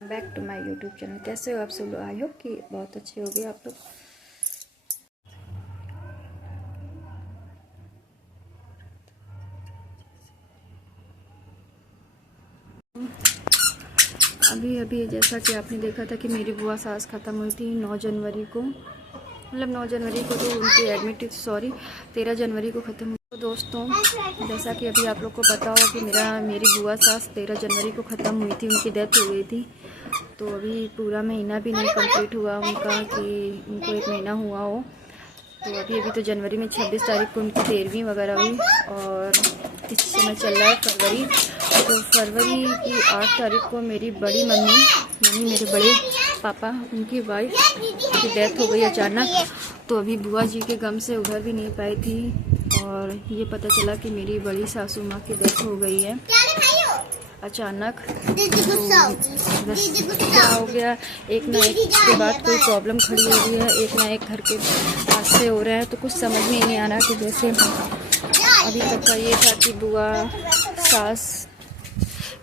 Back to my YouTube channel. कैसे हो आप सब लोग? आई होप कि बहुत अच्छे हो गए आप लोग। अभी अभी जैसा कि आपने देखा था कि मेरी बुआ सास ख़त्म हुई थी 9 जनवरी को, मतलब 9 जनवरी को तो उनकी एडमिट, सॉरी 13 जनवरी को ख़त्म हुई। तो दोस्तों, जैसा कि अभी आप लोग को पता हो कि मेरी बुआ सास 13 जनवरी को ख़त्म हुई थी, उनकी डेथ हो गई थी। तो अभी पूरा महीना भी नहीं कंप्लीट हुआ उनका, कि उनको 1 महीना हुआ हो। तो अभी तो जनवरी में 26 तारीख को उनकी 13वीं वगैरह हुई और इस समय चल रहा है फरवरी। तो फरवरी की 8 तारीख को मेरी बड़ी मम्मी मेरे बड़े पापा, उनकी वाइफ की डेथ हो गई अचानक। तो अभी बुआ जी के गम से उधर भी नहीं पाई थी और ये पता चला कि मेरी बड़ी सासू माँ की डेथ हो गई है अचानक। तो बस क्या हो गया, एक ना एक के बाद कोई प्रॉब्लम खड़ी हो रही है, एक ना एक घर के हादसे हो रहे हैं। तो कुछ समझ में ही नहीं आ रहा कि जैसे अभी तक का ये था कि बुआ सास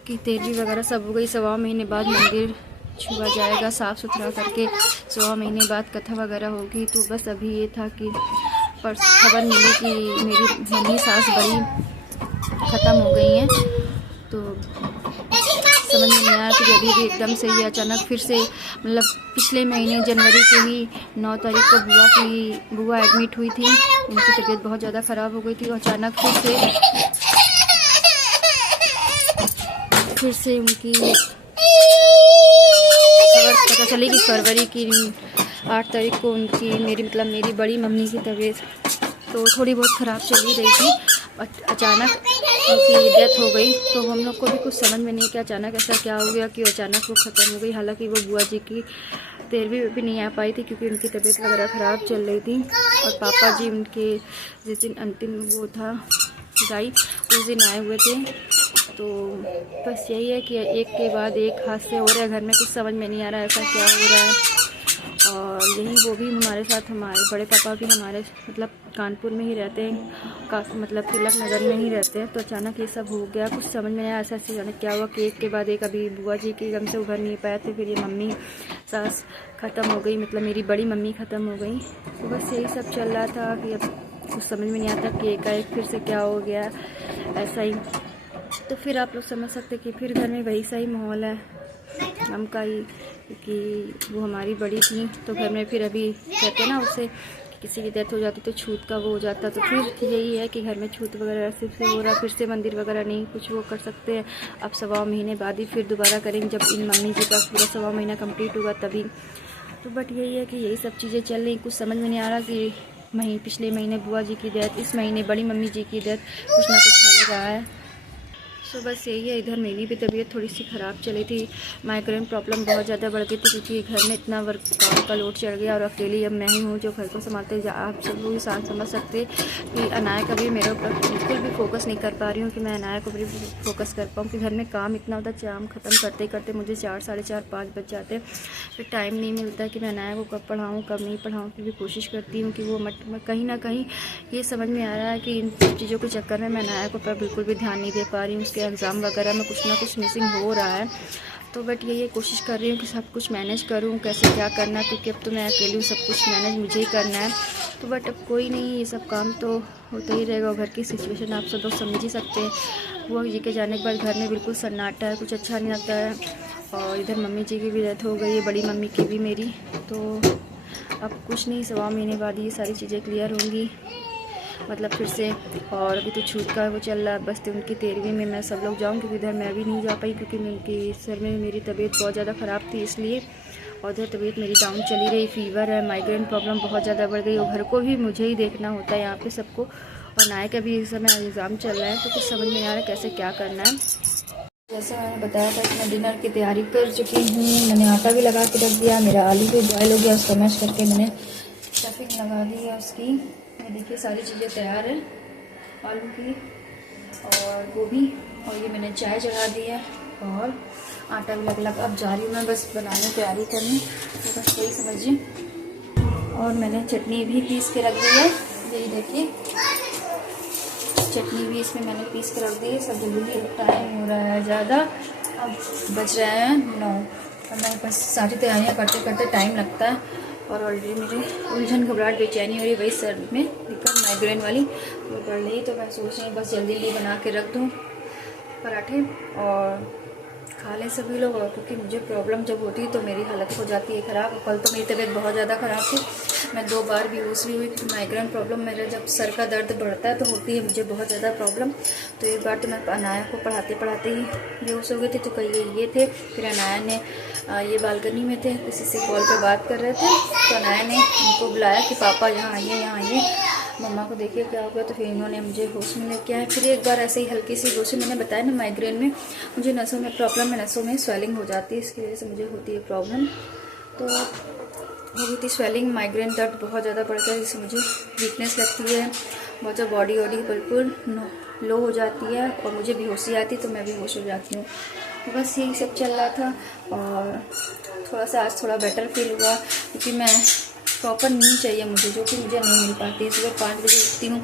की 13वीं वगैरह सब हो गई, 1.25 महीने बाद मंदिर छुआ जाएगा साफ़ सुथरा करके, 1.25 महीने बाद कथा वगैरह होगी। तो बस अभी ये था कि पर खबर मिली कि मेरी मम्मी सास बड़ी ख़त्म हो गई हैं। तो समझ में नहीं आया कि अभी भी एकदम से ही अचानक फिर से, मतलब पिछले महीने जनवरी के ही 9 तारीख को बुआ एडमिट हुई थी, उनकी तबीयत बहुत ज़्यादा ख़राब हो गई थी और अचानक फिर से उनकी खबर पता चली कि फरवरी की 8 तारीख को मेरी बड़ी मम्मी की तबीयत तो थोड़ी बहुत ख़राब चल ही रही थी, अचानक उनकी डेथ हो गई। तो हम लोग को भी कुछ समझ में नहीं कि अचानक ऐसा क्या हो गया कि अचानक वो ख़त्म हो गई। हालांकि वो बुआ जी की 13वीं भी नहीं आ पाई थी क्योंकि उनकी तबीयत वगैरह ख़राब चल रही थी। और पापा जी उनके जिस दिन अंतिम वो था गाई, उस दिन आए हुए थे। तो बस यही है कि एक के बाद एक हादसे हो रहे हैं घर में, कुछ समझ में नहीं आ रहा है ऐसा क्या हो रहा है। और यही वो भी हमारे साथ, हमारे बड़े पापा भी हमारे मतलब कानपुर में ही रहते हैं, काफ़ी मतलब तिलक नगर में ही रहते हैं। तो अचानक ये सब हो गया, कुछ समझ में नहीं आया ऐसा अचानक क्या हुआ कि एक के बाद एक अभी बुआ जी के गम से उभर नहीं पाए थे, फिर ये मम्मी सास ख़त्म हो गई, मतलब मेरी बड़ी मम्मी ख़त्म हो गई। तो बस यही सब चल रहा था कि अब कुछ समझ में नहीं आता कि एकाएक फिर से क्या हो गया ऐसा ही। तो फिर आप लोग समझ सकते कि फिर घर में वही सही माहौल है गम का ही, क्योंकि वो हमारी बड़ी थी। तो घर में फिर अभी कहते हैं ना उससे किसी की डेथ हो जाती तो छूत का वो हो जाता। तो फिर यही है कि घर में छूत वगैरह सिर्फ से हो रहा, फिर से मंदिर वगैरह नहीं कुछ वो कर सकते हैं। अब 1.25 महीने बाद ही फिर दोबारा करेंगे जब इन मम्मी जी का पूरा 1.25 महीना कंप्लीट होगा तभी। तो बट यही है कि यही सब चीज़ें चल रही, कुछ समझ में नहीं आ रहा कि पिछले महीने बुआ जी की डेथ, इस महीने बड़ी मम्मी जी की डेथ, कुछ ना कुछ हो ही रहा है। तो बस यही है, इधर मेरी भी तबीयत थोड़ी सी ख़राब चली थी, माइग्रेन प्रॉब्लम बहुत ज़्यादा बढ़ गई थी क्योंकि घर में इतना वर्क काम का लोड चढ़ गया और अकेली अब मैं ही हूँ जो घर को संभालते। आप सब लोग इंसान समझ सकते कि अनाया का भी मेरे ऊपर बिल्कुल भी फोकस नहीं कर पा रही हूँ कि मैं अनाया को भी फोकस कर पाऊँ कि घर में काम इतना होता है, काम ख़त्म करते करते मुझे 4, साढ़े 4, 5 बज जाते, फिर टाइम नहीं मिलता कि मैं अनाया को कब पढ़ाऊँ कब नहीं पढ़ाऊँ। फिर भी कोशिश करती हूँ कि वो कहीं ना कहीं ये समझ में आ रहा है कि इन सब चीज़ों के चक्कर में मैं अनाया को पर बिल्कुल भी ध्यान नहीं दे पा रही हूँ। उसके एग्ज़ाम वगैरह में कुछ ना कुछ मिसिंग हो रहा है। तो बट ये कोशिश कर रही हूँ कि सब कुछ मैनेज करूँ, कैसे क्या करना है, क्योंकि अब तो मैं अकेली हूँ, सब कुछ मैनेज मुझे ही करना है। तो बट अब कोई नहीं, ये सब काम तो होता ही रहेगा। घर की सिचुएशन आप सब लोग समझ ही सकते हैं। वो जी के जाने के बाद घर में बिल्कुल सन्नाटा है, कुछ अच्छा नहीं लगता है। और इधर मम्मी जी की भी डेथ हो गई है, बड़ी मम्मी की भी मेरी। तो अब कुछ नहीं, 1.25 महीने बाद ये सारी चीज़ें क्लियर होंगी, मतलब फिर से। और अभी तो छूत का वो चल रहा है, बस उनकी 13वीं में मैं सब लोग जाऊँ, क्योंकि इधर मैं भी नहीं जा पाई क्योंकि उनकी सर में मेरी तबीयत बहुत ज़्यादा ख़राब थी इसलिए। और उधर तबीयत मेरी डाउन चली रही, फीवर है, माइग्रेन प्रॉब्लम बहुत ज़्यादा बढ़ गई और घर को भी मुझे ही देखना होता है यहाँ पे सबको। और नाय का भी इस समय एग्ज़ाम चल रहा है, तो कुछ समझ में नहीं आ रहा कैसे क्या करना है। जैसा मैंने बताया था कि मैं डिनर की तैयारी कर चुकी हूँ। मैंने आटा भी लगा के रख दिया, मेरा आलू भी बॉयल हो गया, उसको मैश करके मैंने स्टफिंग लगा दी है उसकी। ये देखिए सारी चीज़ें तैयार है, आलू की और गोभी, और ये मैंने चाय चढ़ा दी है और आटा भी लग अब जा रही हूँ मैं बस बनाने की तैयारी करनी। तो बस यही समझिए। और मैंने चटनी भी पीस के रख दी है, यही देखिए चटनी भी इसमें मैंने पीस के रख दी है। सब जल्दी टाइम हो रहा है ज़्यादा, अब बज रहे हैं 9 मैं बस सारी तैयारियाँ करते करते टाइम लगता है और ऑलरेडी मुझे उलझन घबराहट बेचैनी हो रही, वही सर में दिक्कत माइग्रेन वाली वो बढ़ रही। तो मैं सोच रही हूँ बस जल्दी जल्दी बना के रख दूँ पराठे और खा लें सभी लोग। और क्योंकि मुझे प्रॉब्लम जब होती है तो मेरी हालत हो जाती है ख़राब। कल तो मेरी तबीयत बहुत ज़्यादा ख़राब थी, मैं 2 बार बेहोश भी हुई क्योंकि माइग्रेन प्रॉब्लम मेरा जब सर का दर्द बढ़ता है तो होती है मुझे बहुत ज़्यादा प्रॉब्लम। तो एक बार तो मैं अनाया को पढ़ाते पढ़ाते ही बेहोश हो गई थी। तो कई ये थे, फिर अनाया ने ये बालकनी में थे, किसी से कॉल पे बात कर रहे थे तो अनाया ने उनको बुलाया कि पापा यहाँ आइए, यहाँ आइए, मम्मा को देखिए क्या हो गया। तो फिर इन्होंने मुझे होश में लेके आए। फिर एक बार ऐसे ही हल्की सी होश, मैंने बताया ना माइग्रेन में मुझे नसों में प्रॉब्लम है, नसों में स्वेलिंग हो जाती है, इसकी वजह से मुझे होती है प्रॉब्लम। तो हो गई थी स्वेलिंग, माइग्रेन दर्द बहुत ज़्यादा पड़ता है जिससे मुझे वीकनेस लगती है, बहुत ज़्यादा बॉडी वॉडी बिल्कुल लो हो जाती है और मुझे बेहोशी आती तो मैं बेहोश हो जाती हूँ। तो बस यही सब चल रहा था और थोड़ा सा आज थोड़ा बेटर फील हुआ क्योंकि मैं प्रॉपर नींद चाहिए मुझे, जो कि मुझे नहीं मिल पाती। सुबह 5 बजे उठती हूँ,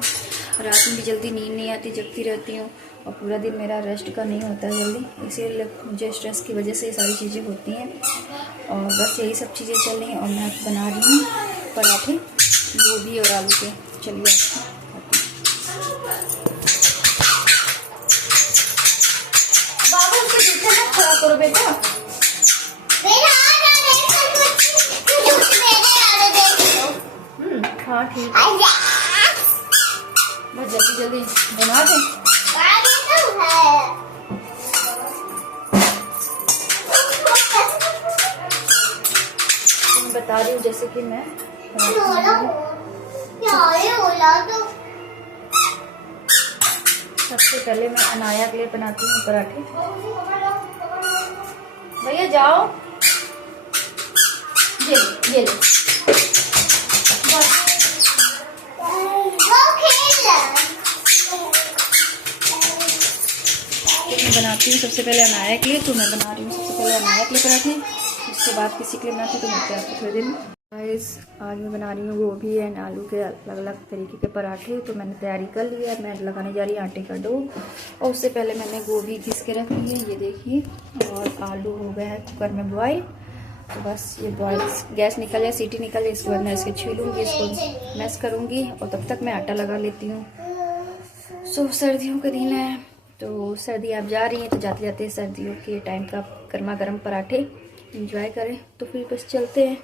रात में भी जल्दी नींद नहीं आती, जगती रहती हूँ और पूरा दिन मेरा रेस्ट का नहीं होता है जल्दी, इसीलिए मुझे स्ट्रेस की वजह से ये सारी चीज़ें होती हैं। और बस यही सब चीज़ें चल रही हैं और मैं बना रही हूँ पराठे गोभी और आलू के। चलिए बाबू उसके जूते मत खड़ा करो बेटा। हाँ ठीक है, बस जल्दी जल्दी बना दें। मैं बता रही हूँ जैसे कि मैं सबसे पहले मैं अनाया के लिए बनाती हूँ पराठे। भैया जाओ, ये ले बनाती हूँ सबसे पहले अनाया के लिए। तो मैं बना रही हूँ सबसे पहले अनाया के लिए पराठे, उसके बाद किसी के लिए बनाती हूँ। तो मिलते हैं आपको थोड़ी देर में। आज मैं बना रही हूँ गोभी एंड आलू के अलग अलग तरीके के पराठे। तो मैंने तैयारी कर ली है, मैं लगाने जा रही हूँ आटे का डो। और उससे पहले मैंने गोभी घिस के रख ली है, ये देखिए, और आलू हो गया है कुकर में बॉयल। तो बस ये बॉयल, गैस निकल जाए, सीटी निकल जाए, इसके बाद मैं इसके छीलूँगी, इसको मैश करूँगी और तब तक मैं आटा लगा लेती हूँ। सो सर्दियों का दिन है तो सर्दी आप जा रही हैं तो जाते जाते सर्दियों के टाइम का गर्मा गर्म पराठे एंजॉय करें। तो फिर बस चलते हैं,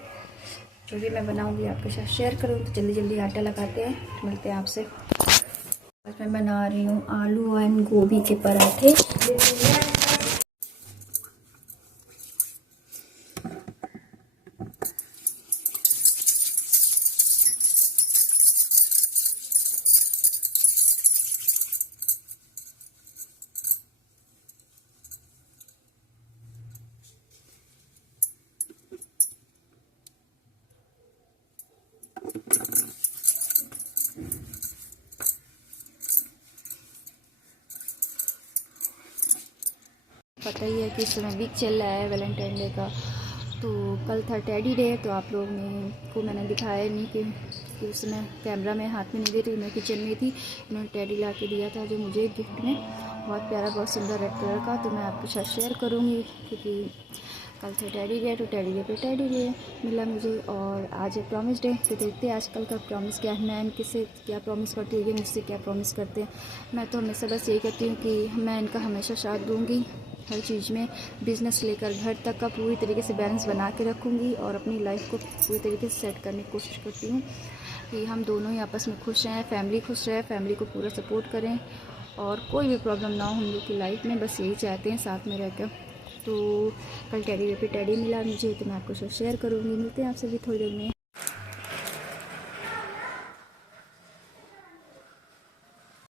जो भी मैं बनाऊंगी आपके साथ शेयर करूँ। तो जल्दी जल्दी आटा लगाते हैं, मिलते हैं आपसे। आज मैं बना रही हूँ आलू एंड गोभी के पराठे। पता ही है कि इस समय वीक चल रहा है वैलेंटाइन डे का। तो कल था टेडी डे, तो आप लोग को मैंने दिखाया नहीं कि उस समय कैमरा में हाथ में नहीं दे रही, मैं किचन में थी। उन्होंने टेडी ला के दिया था जो मुझे गिफ्ट में, बहुत प्यारा, बहुत सुंदर रेड कलर का। तो मैं आपके साथ शेयर करूँगी क्योंकि कल था टेडी डे, तो टेडी डे पे टेडी डे मिला मुझे। और आज है प्रॉमिस डे, तो देखते हैं आजकल का प्रॉमिस क्या है, मैं किससे क्या प्रॉमिस करती हूँ, ये मुझसे क्या प्रॉमिस करते हैं। मैं तो हमेशा बस यही कहती हूँ कि मैं इनका हमेशा साथ दूँगी हर चीज़ में, बिज़नेस लेकर घर तक का पूरी तरीके से बैलेंस बना के रखूँगी और अपनी लाइफ को पूरी तरीके से सेट करने की कोशिश करती हूँ कि हम दोनों ही आपस में खुश रहें, फैमिली खुश रहे, फैमिली को पूरा सपोर्ट करें और कोई भी प्रॉब्लम ना हो हम लोग की लाइफ में, बस यही चाहते हैं साथ में रहकर। तो कल टेडी डे पे टेडी मिला मुझे, तो मैं आपको शेयर करूँगी। मिलते हैं आपसे भी थोड़ी देर में।